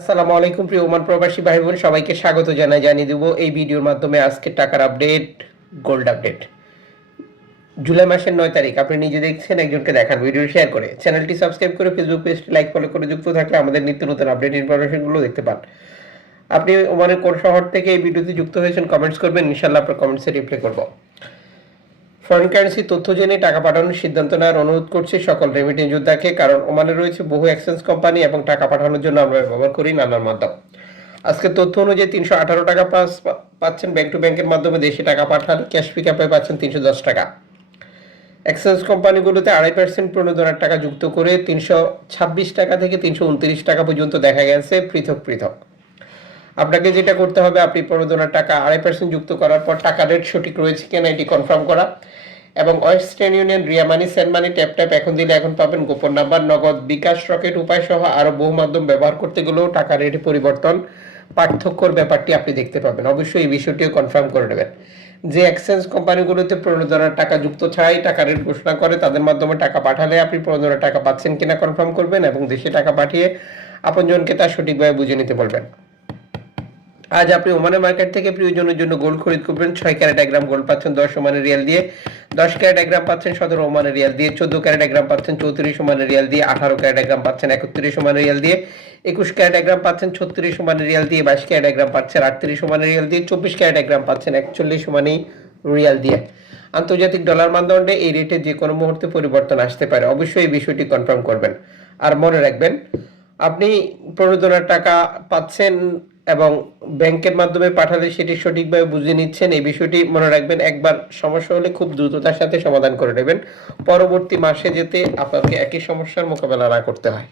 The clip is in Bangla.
আসসালামু আলাইকুম, প্রিয় ওমান প্রবাসী ভাই বোন সবাইকে স্বাগত জানাই, জানিয়ে দেবো এই ভিডিওর মাধ্যমে আজকে টাকার আপডেট গোল্ড আপডেট জুলাই মাসের নয় তারিখ, আপনি নিজে দেখছেন, একজনকে দেখান ভিডিও শেয়ার করে। চ্যানেলটি সাবস্ক্রাইব করে ফেসবুক পেজটি লাইক ফলো করে যুক্ত থাকলে আমাদের নিত্য নতুন আপডেট ইনফরমেশনগুলো দেখতে পান। আপনি ওমানের কোন শহর থেকে এই ভিডিওতে যুক্ত হয়েছেন কমেন্টস করবেন ইনশাল্লাহ আপনার কমেন্টসে রিপ্লাই করব। ফরেন কারেন্সি তথ্য জেনে টাকা পাঠানোর সিদ্ধান্ত নেওয়ার অনুরোধ করছি সকল রেমিটেন্স যোদ্ধাকে, কারণ ওমানে রয়েছে বহু এক্সচেঞ্জ কোম্পানি এবং টাকা পাঠানোর জন্য আমরা ব্যবহার করি নানান মাধ্যম। আজকে তথ্য অনুযায়ী তিনশো আঠারো টাকা পাস পাচ্ছেন ব্যাংক টু ব্যাংকের মাধ্যমে দেশে টাকা পাঠান ক্যাশ পিক আপে পাচ্ছেন তিনশো দশ টাকা। এক্সচেঞ্জ কোম্পানিগুলোতে আড়াই পার্সেন্ট প্রণোদনার টাকা যুক্ত করে তিনশো ছাব্বিশ টাকা থেকে তিনশো উনত্রিশ টাকা পর্যন্ত দেখা গেছে পৃথক পৃথক। আপনাকে যেটা করতে হবে, আপনি প্রণোদনার টাকা, আড়াই পার্সেন্ট যুক্ত করার পর টাকা রেট সঠিক রয়েছে কিনা এটি কনফার্ম করা। এবং Western Union Ria money send money, tap tap এখন দিলে এখন পাবেন গোপন নাম্বার, নগদ বিকাশ রকেট উপায় সহ আরও বহু মাধ্যম ব্যবহার করতে গেলেও টাকা রেটে পরিবর্তন, পার্থক্যর ব্যাপারটি আপনি দেখতে পাবেন। অবশ্যই এই বিষয়টিও কনফার্ম করে নেবেন। যে এক্সচেঞ্জ কোম্পানিগুলোতে প্রণোদনার টাকা যুক্ত ছাড়াই টাকা রেট ঘোষণা করে, তাদের মাধ্যমে টাকা পাঠালে আপনি প্রণোদনার টাকা পাচ্ছেন কিনা কনফার্ম করবেন এবং দেশে টাকা পাঠিয়ে আপনজনকে তা সঠিকভাবে বুঝে নিতে বলবেন। আজ আপনি ওমানের মার্কেট থেকে প্রিয়জনের জন্য গোল্ড খরিদ করবেন। ছয় ক্যারেট এক গ্রাম গোল্ড পাচ্ছেন, দশ ওমানের রিয়াল দিয়ে। দশ ক্যারেট এক গ্রাম পাচ্ছেন, সতেরো ওমানের রিয়াল দিয়ে। চোদ্দ ক্যারেট এক গ্রাম পাচ্ছেন, চৌত্রিশ ওমানের রিয়াল দিয়ে। আঠারো ক্যারেট এক গ্রাম পাচ্ছেন, একত্রিশ ওমানের রিয়াল দিয়ে। একুশ ক্যারেট এক গ্রাম পাচ্ছেন, ছত্রিশ ওমানের রিয়াল দিয়ে। বাইশ ক্যারেট এক গ্রাম পাচ্ছেন, আটত্রিশ ওমানের রিয়াল দিয়ে। চব্বিশ ক্যারেট এক গ্রাম পাচ্ছেন, একচল্লিশ ওমানি রিয়াল দিয়ে। আন্তর্জাতিক ডলার মানদণ্ডে এই রেটে যে কোনো মুহূর্তে পরিবর্তন আসতে পারে। অবশ্যই এই বিষয়টি কনফার্ম করবেন। আর মনে রাখবেন, আপনি প্রণোদনার টাকা পাচ্ছেন এবং ব্যাংকের মাধ্যমে পাঠালে সেটি সঠিকভাবে বুঝে নিচ্ছেন, এই বিষয়টি মনে রাখবেন, একবার সমস্যা হলে খুব দ্রুততার সাথে সমাধান করে নেবেন। পরবর্তী মাসে যেতে আপনাকে একই সমস্যার মোকাবেলা না করতে হয়।